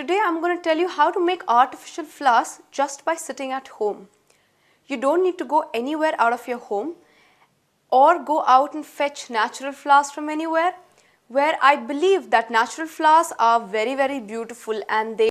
today I'm going to tell you how to make artificial flowers just by sitting at home. You don't need to go anywhere out of your home or go out and fetch natural flowers from anywhere, where I believe that natural flowers are very beautiful and they